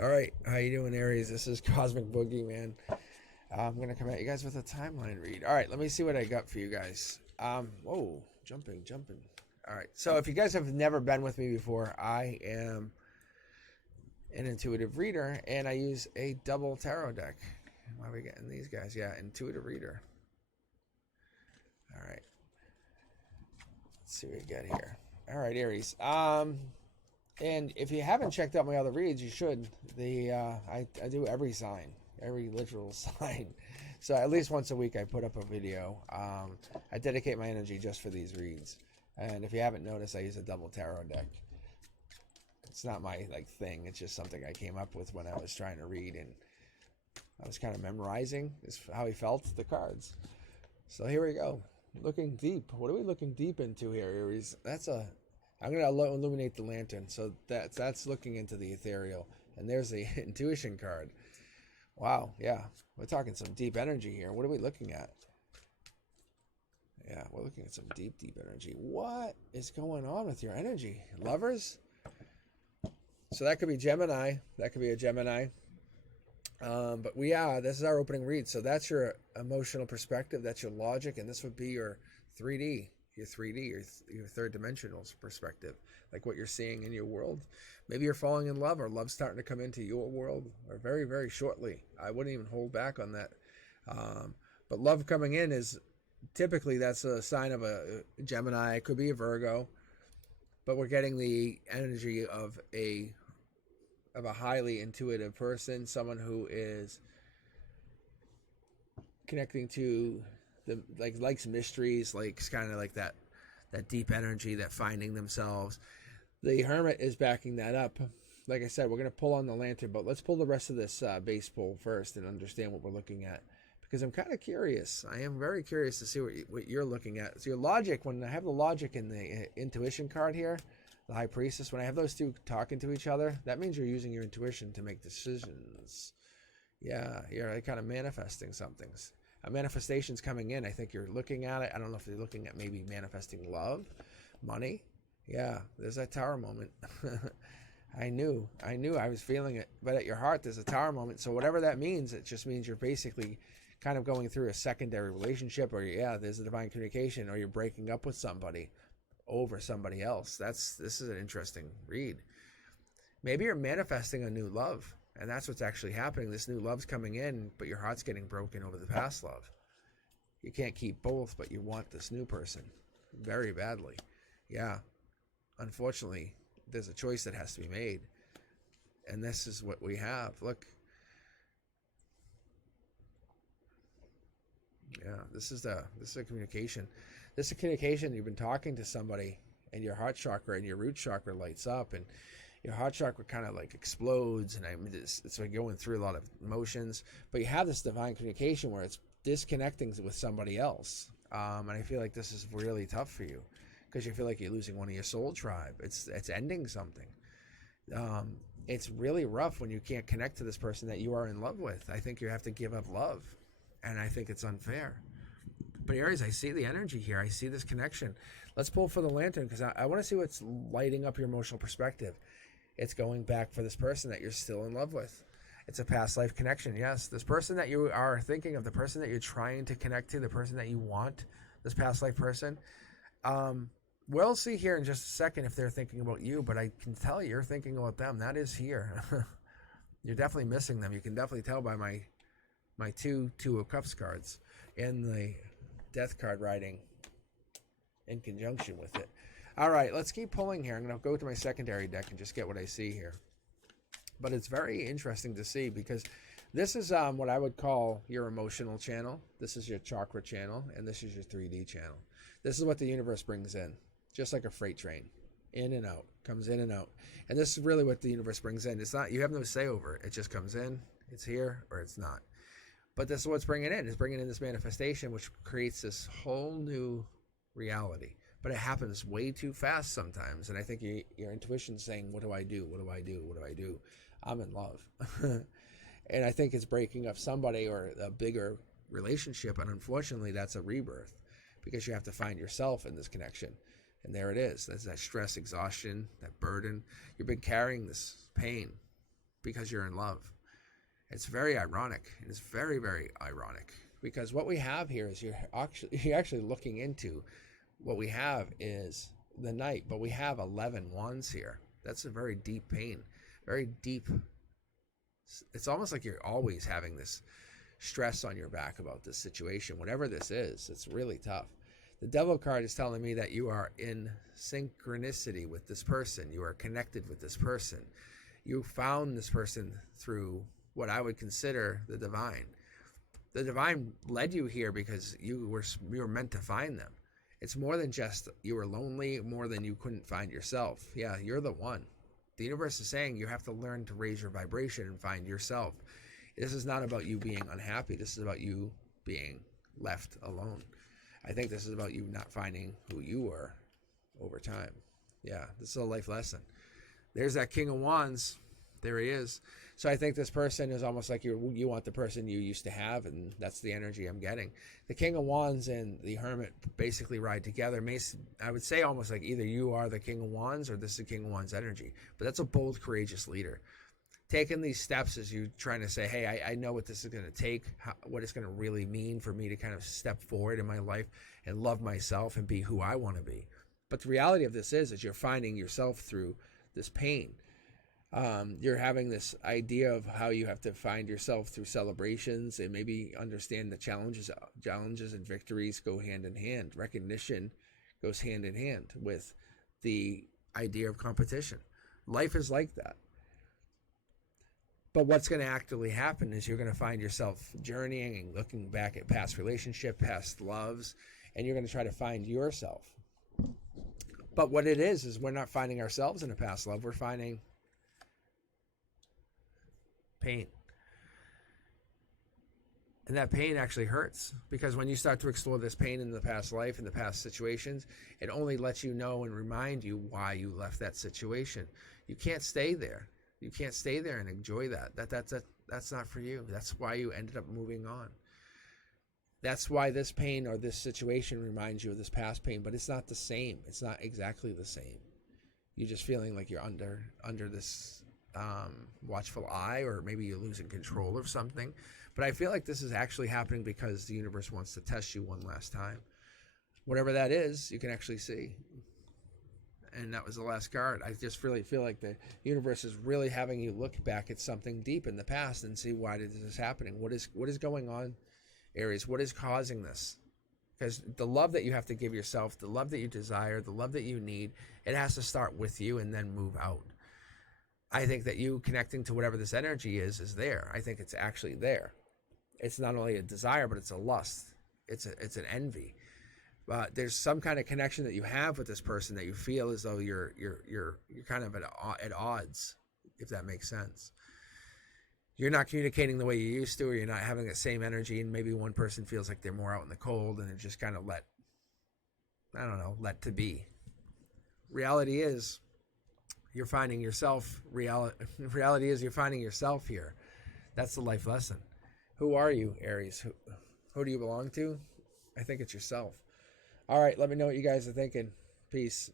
All right, how you doing, Aries? This is Cosmic Boogeyman. I'm gonna come at you guys with a timeline read. All right, let me see what I got for you guys. Whoa, jumping. All right, so if you guys have never been with me before, I am an intuitive reader, and I use a double tarot deck. Why are we getting these guys? Yeah, intuitive reader. All right, let's see what we get here. All right, Aries. And if you haven't checked out my other reads, you should. I do every sign, every literal sign. So at least once a week, I put up a video. I dedicate my energy just for these reads. And if you haven't noticed, I use a double tarot deck. It's not my thing. It's just something I came up with when I was trying to read, and I was kind of memorizing is how he felt the cards. So here we go. Looking deep. What are we looking deep into here, Aries? I'm going to illuminate the lantern. So that's looking into the ethereal. And there's the intuition card. Wow, yeah. We're talking some deep energy here. What are we looking at? Yeah, we're looking at some deep energy. What is going on with your energy? Lovers? So that could be Gemini. That could be a Gemini. But this is our opening read. So that's your emotional perspective. That's your logic. And this would be your 3D. Your 3D, your third dimensional perspective, like what you're seeing in your world. Maybe you're falling in love, or love's starting to come into your world, or very, very shortly. I wouldn't even hold back on that. But love coming in is typically that's a sign of a Gemini. It could be a Virgo, but we're getting the energy of a highly intuitive person, someone who is connecting to likes mysteries, likes kind of like that deep energy, that finding themselves. The Hermit is backing that up. Like I said, we're going to pull on the lantern, but let's pull the rest of this base pull first and understand what we're looking at, because I'm kind of curious. I am very curious to see what you're looking at. So your logic, when I have the logic in the intuition card here, the High Priestess, when I have those two talking to each other, that means you're using your intuition to make decisions. Yeah, you're kind of manifesting somethings. A manifestation's coming in. I think you're looking at it. I don't know if you're looking at maybe manifesting love, money. Yeah, there's that tower moment. I knew I was feeling it. But at your heart, there's a tower moment. So whatever that means, it just means you're basically kind of going through a secondary relationship, or there's a divine communication, or you're breaking up with somebody over somebody else. This is an interesting read. Maybe you're manifesting a new love. And that's what's actually happening. This new love's coming in, but your heart's getting broken over the past love. You can't keep both, but you want this new person very badly. Yeah. Unfortunately, there's a choice that has to be made. And this is what we have. Look. Yeah, this is a communication. This is a communication. You've been talking to somebody, and your heart chakra and your root chakra lights up, and your heart chakra kind of explodes, and it's like going through a lot of emotions. But you have this divine communication where it's disconnecting with somebody else, and I feel like this is really tough for you, because you feel like you're losing one of your soul tribe. It's ending something. It's really rough when you can't connect to this person that you are in love with. I think you have to give up love, and I think it's unfair. But Aries, I see the energy here. I see this connection. Let's pull for the lantern, because I want to see what's lighting up your emotional perspective. It's going back for this person that you're still in love with. It's a past life connection. Yes, this person that you are thinking of, the person that you're trying to connect to, the person that you want, this past life person. We'll see here in just a second if they're thinking about you, but I can tell you're thinking about them. That is here. You're definitely missing them. You can definitely tell by my two of cups cards and the death card riding in conjunction with it. All right, let's keep pulling here. I'm going to go to my secondary deck and just get what I see here. But it's very interesting to see, because this is what I would call your emotional channel. This is your chakra channel, and this is your 3D channel. This is what the universe brings in, just like a freight train. In and out, comes in and out. And this is really what the universe brings in. It's not, you have no say over it. It just comes in, it's here, or it's not. But this is what's bringing in. It's bringing in this manifestation, which creates this whole new reality. But it happens way too fast sometimes. And I think your intuition's saying, what do I do? What do I do? What do I do? I'm in love. And I think it's breaking up somebody or a bigger relationship. And unfortunately, that's a rebirth, because you have to find yourself in this connection. And there it is. That's that stress, exhaustion, that burden. You've been carrying this pain because you're in love. It's very ironic. It's very, very ironic, because what we have here is you're actually looking into what we have is the Knight, but we have 11 wands here. That's a very deep pain, very deep. It's almost like you're always having this stress on your back about this situation, whatever this is. It's really tough. The Devil card is telling me that you are in synchronicity with this person. You are connected with this person. You found this person through what I would consider the divine. The divine led you here because you were meant to find them. It's more than just you were lonely, more than you couldn't find yourself. Yeah, you're the one. The universe is saying you have to learn to raise your vibration and find yourself. This is not about you being unhappy. This is about you being left alone. I think this is about you not finding who you were over time. Yeah, this is a life lesson. There's that King of Wands. There he is. So I think this person is almost like you want the person you used to have, and that's the energy I'm getting. The King of Wands and the Hermit basically ride together. I would say almost like either you are the King of Wands or this is the King of Wands energy. But that's a bold, courageous leader. Taking these steps as you trying to say, hey, I know what this is going to take, what it's going to really mean for me to kind of step forward in my life and love myself and be who I want to be. But the reality of this is you're finding yourself through this pain. You're having this idea of how you have to find yourself through celebrations and maybe understand the challenges and victories go hand in hand. Recognition goes hand in hand with the idea of competition. Life is like that. But what's going to actually happen is you're going to find yourself journeying and looking back at past relationship, past loves, and you're going to try to find yourself. But what it is we're not finding ourselves in a past love. We're finding pain. And that pain actually hurts, because when you start to explore this pain in the past life, in the past situations, it only lets you know and remind you why you left that situation. You can't stay there. You can't stay there and enjoy that. That's not for you. That's why you ended up moving on. That's why this pain or this situation reminds you of this past pain, but it's not the same. It's not exactly the same. You're just feeling like you're under this watchful eye, or maybe you're losing control of something. But I feel like this is actually happening because the universe wants to test you one last time. Whatever that is, you can actually see. And that was the last card. I just really feel like the universe is really having you look back at something deep in the past and see, why did this happening? What is going on, Aries? What is causing this? Because the love that you have to give yourself, the love that you desire, the love that you need, it has to start with you and then move out. I think that you connecting to whatever this energy is there. I think it's actually there. It's not only a desire, but it's a lust. It's an envy. But there's some kind of connection that you have with this person that you feel as though you're kind of at odds, if that makes sense. You're not communicating the way you used to, or you're not having the same energy, and maybe one person feels like they're more out in the cold and they're just kind of let to be. Reality is you're finding yourself. Reality is you're finding yourself here. That's the life lesson. Who are you, Aries? Who do you belong to? I think it's yourself. All right, let me know what you guys are thinking. Peace.